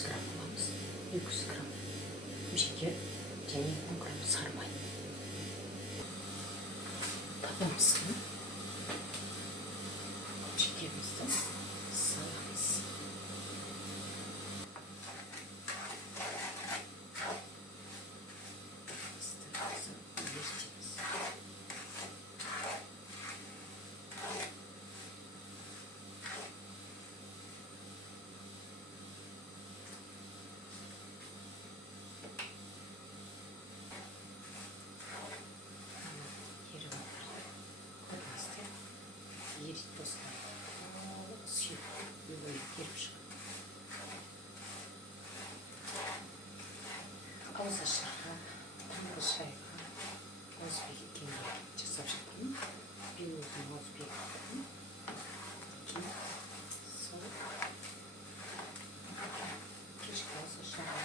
700g alamыз. 200g шекер және 10g сары май. Табамызға шекерімізді саламыз. Ерітіп бастайды. Сүйіп келіп шығады. Ауызашарға, таңғы шайға ауызбек екенге жасап жатырмын. Мен өзім ауызбек етtim. Сол кешкі ауызашарға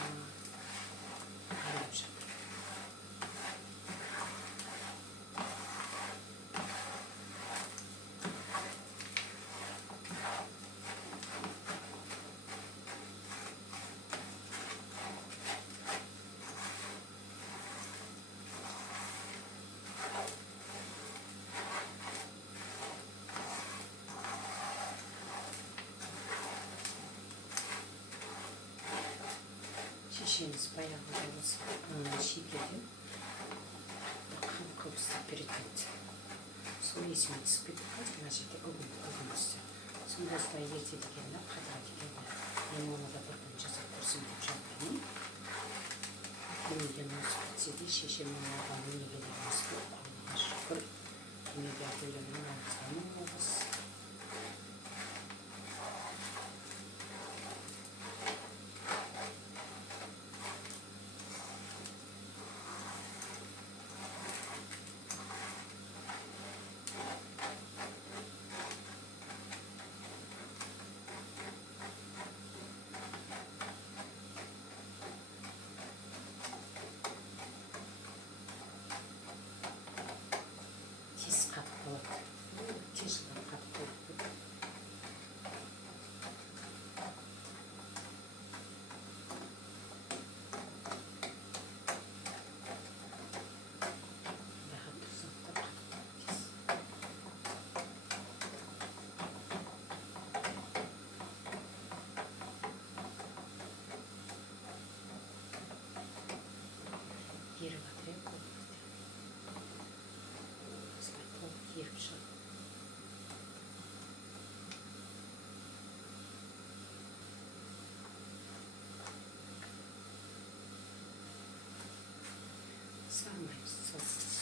дайындап жатырмын. Шешеміз баяғы шекерден қан қабыстап беретін. Сол есіме түсіп кетті. Мына жерде ұғымызды. Сонда осылай ерте дегенде қатыра дегенде мен оны да бір күн жасап көрсем деп жатырмын. Дүниеден өсіп кетсе де шешемнің алған өнеге деген өсіп Аллаға шүкір. Дүниеде әкелерінің алғысынан алғыс. Еріп атырып қолымызды. Осылай толық еріп шығып. Салмаймыз сосын.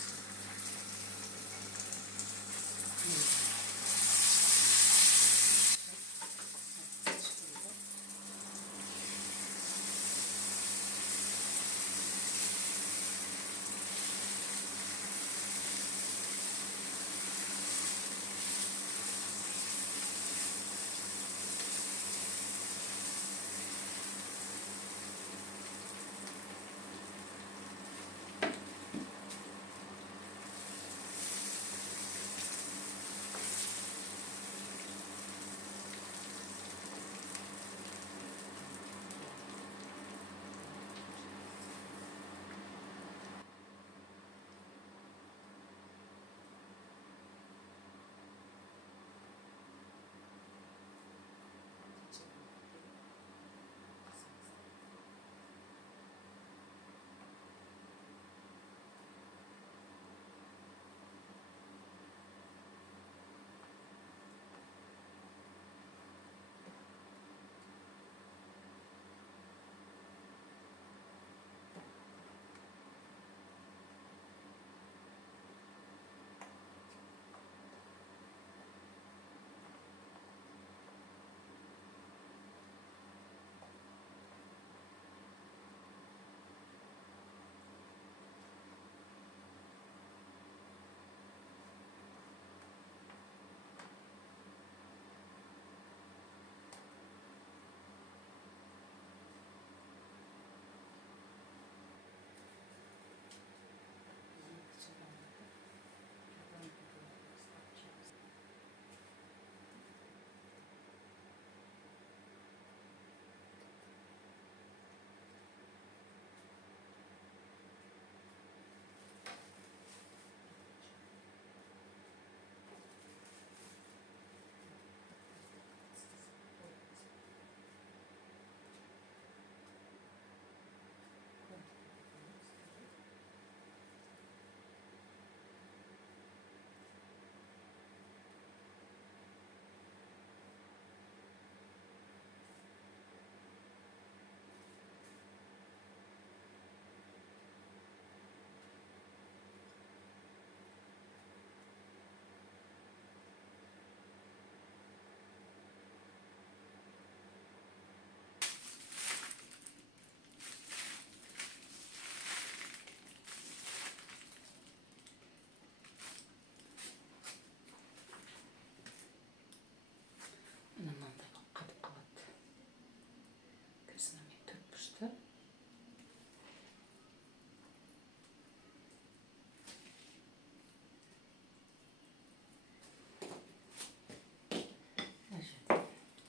шықты.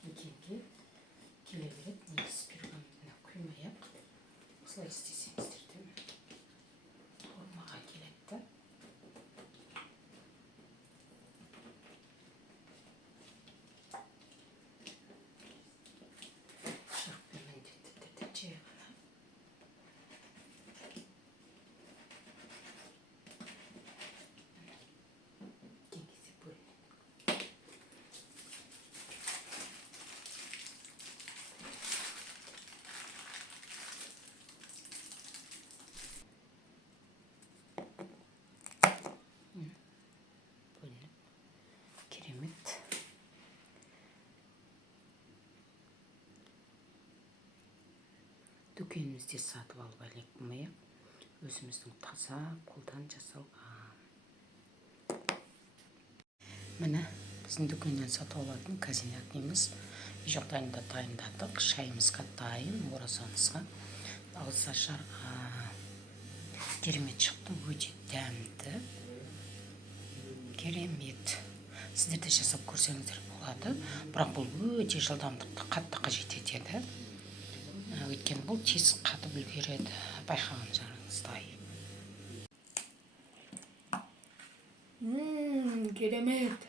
Екенге келе береді, негізі пергаментіне құймай-ақ осылай істесеңіздер де формаға келеді да. Пышақпен міндетті түрде жай ғана кеңгізіп бөлінеді. Бөлініп керемет. Дүкенімізде сатып алып әлекмей өзіміздің таза қолдан жасалған. Міне біздің дүкеннен сатып алатын казинакіміз жағдайында дайындадық. Шайымызға дайын, оразамызға ауыз ашарға керемет шықты, өте дәмді. Керемет. Сіздер де жасап көрсеңіздер болады. Бірақ бұл өте жылдамдықты қатты қажет етеді. Өйткені бұл тез қатып үлгереді, байқаған жағыңыздай. Керемет.